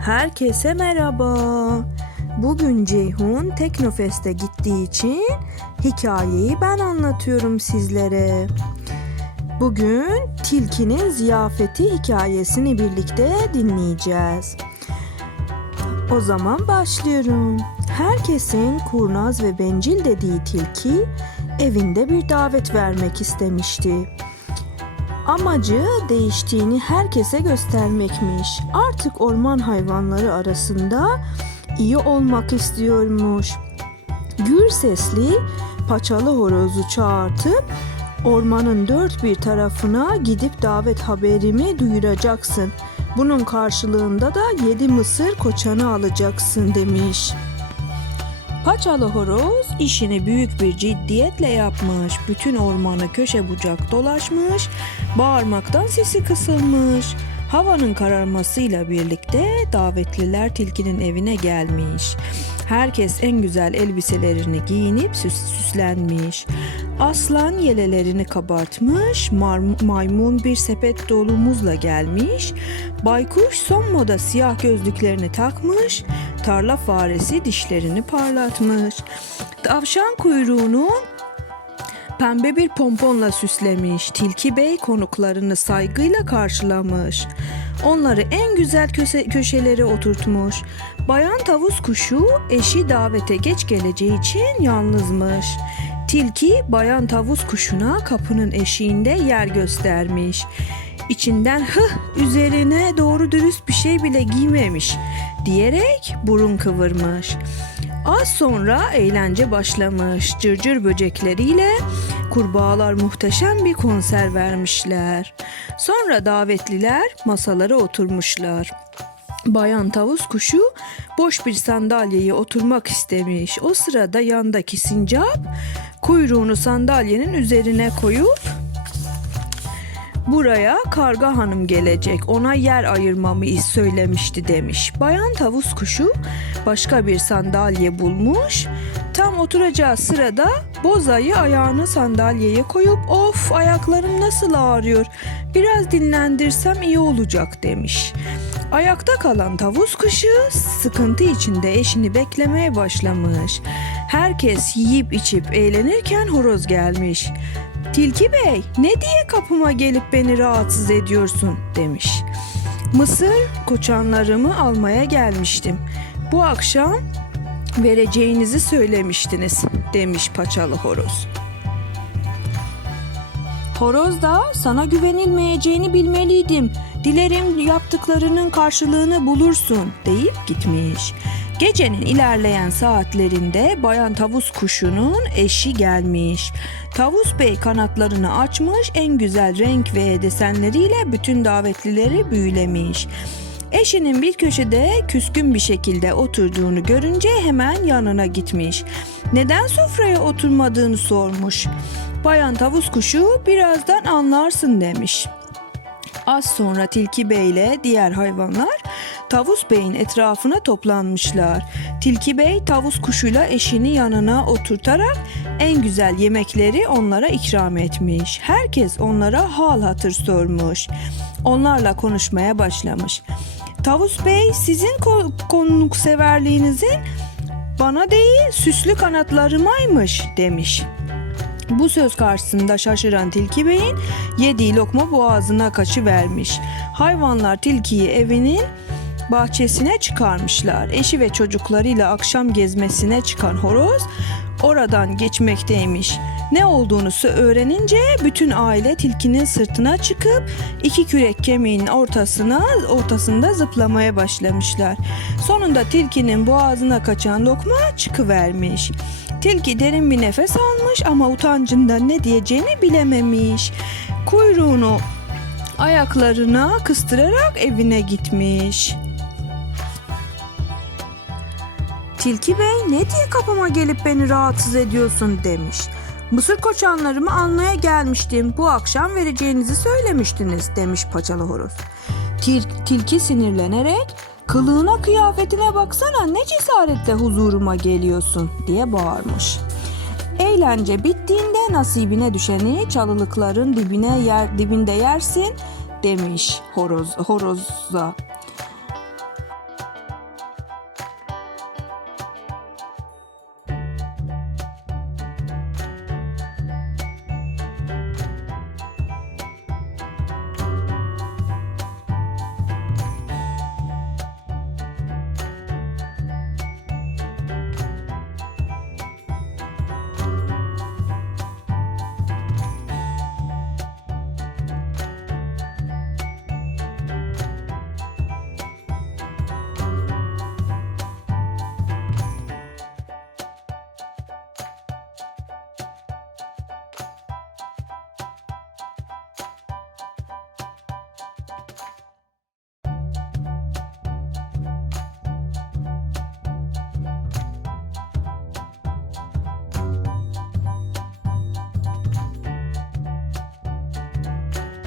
Herkese merhaba. Bugün Ceyhun Teknofest'e gittiği için hikayeyi ben anlatıyorum sizlere. Bugün Tilki'nin ziyafeti hikayesini birlikte dinleyeceğiz. O zaman başlıyorum. Herkesin kurnaz ve bencil dediği tilki evinde bir davet vermek istemişti. Amacı değiştiğini herkese göstermekmiş. Artık orman hayvanları arasında iyi olmak istiyormuş. Gür sesli paçalı horozu çağırtıp ormanın dört bir tarafına gidip davet haberimi duyuracaksın. Bunun karşılığında da yedi mısır koçanı alacaksın demiş. Paçalı horoz işini büyük bir ciddiyetle yapmış. Bütün ormanı köşe bucak dolaşmış. Bağırmaktan sesi kısılmış. Havanın kararmasıyla birlikte davetliler tilkinin evine gelmiş. Herkes en güzel elbiselerini giyinip süs süslenmiş. Aslan yelelerini kabartmış, maymun bir sepet dolu muzla gelmiş, baykuş son moda siyah gözlüklerini takmış, tarla faresi dişlerini parlatmış, tavşan kuyruğunu pembe bir pomponla süslemiş. Tilki Bey konuklarını saygıyla karşılamış. Onları en güzel köse- köşelere oturtmuş. Bayan tavus kuşu eşi davete geç geleceği için yalnızmış. Tilki bayan tavus kuşuna kapının eşiğinde yer göstermiş. İçinden hıh üzerine doğru dürüst bir şey bile giymemiş diyerek burun kıvırmış. Az sonra eğlence başlamış. Cırcır böcekleriyle kurbağalar muhteşem bir konser vermişler. Sonra davetliler masalara oturmuşlar. Bayan tavus kuşu boş bir sandalyeye oturmak istemiş. O sırada yandaki sincap kuyruğunu sandalyenin üzerine koyup Buraya karga hanım gelecek ona yer ayırmamı söylemişti demiş. Bayan tavus kuşu başka bir sandalye bulmuş. Tam oturacağı sırada bozayı ayağını sandalyeye koyup of ayaklarım nasıl ağrıyor biraz dinlendirsem iyi olacak demiş. Ayakta kalan tavus kuşu sıkıntı içinde eşini beklemeye başlamış. Herkes yiyip içip eğlenirken horoz gelmiş. Tilki Bey ne diye kapıma gelip beni rahatsız ediyorsun demiş. Mısır koçanlarımı almaya gelmiştim. Bu akşam vereceğinizi söylemiştiniz demiş paçalı horoz. Horoz da sana güvenilmeyeceğini bilmeliydim. Dilerim yaptıklarının karşılığını bulursun deyip gitmiş. Gecenin ilerleyen saatlerinde bayan tavus kuşunun eşi gelmiş. Tavus bey kanatlarını açmış en güzel renk ve desenleriyle bütün davetlileri büyülemiş. Eşinin bir köşede küskün bir şekilde oturduğunu görünce hemen yanına gitmiş. Neden sofraya oturmadığını sormuş. Bayan tavus kuşu birazdan anlarsın demiş. Az sonra Tilki Bey ile diğer hayvanlar Tavus Bey'in etrafına toplanmışlar. Tilki Bey tavus kuşuyla eşini yanına oturtarak en güzel yemekleri onlara ikram etmiş. Herkes onlara hal hatır sormuş. Onlarla konuşmaya başlamış. Tavus Bey sizin ko- konukseverliğinizin bana değil süslü kanatlarımaymış demiş. Bu söz karşısında şaşıran Tilki Bey'in yediği lokma boğazına kaçıvermiş. Hayvanlar Tilki'yi evinin bahçesine çıkarmışlar. Eşi ve çocuklarıyla akşam gezmesine çıkan horoz oradan geçmekteymiş. Ne olduğunu öğrenince bütün aile tilkinin sırtına çıkıp iki kürek kemiğinin ortasına ortasında zıplamaya başlamışlar. Sonunda tilkinin boğazına kaçan lokma çıkıvermiş. Tilki derin bir nefes almış ama utancından ne diyeceğini bilememiş. Kuyruğunu ayaklarına kıstırarak evine gitmiş. Tilki Bey ne diye kapıma gelip beni rahatsız ediyorsun demiş. Mısır koçanlarımı almaya gelmiştim. Bu akşam vereceğinizi söylemiştiniz demiş paçalı horoz. Til- tilki sinirlenerek kılığına kıyafetine baksana ne cesaretle huzuruma geliyorsun diye bağırmış. Eğlence bittiğinde nasibine düşeni çalılıkların dibine yer dibinde yersin demiş horoz horoza.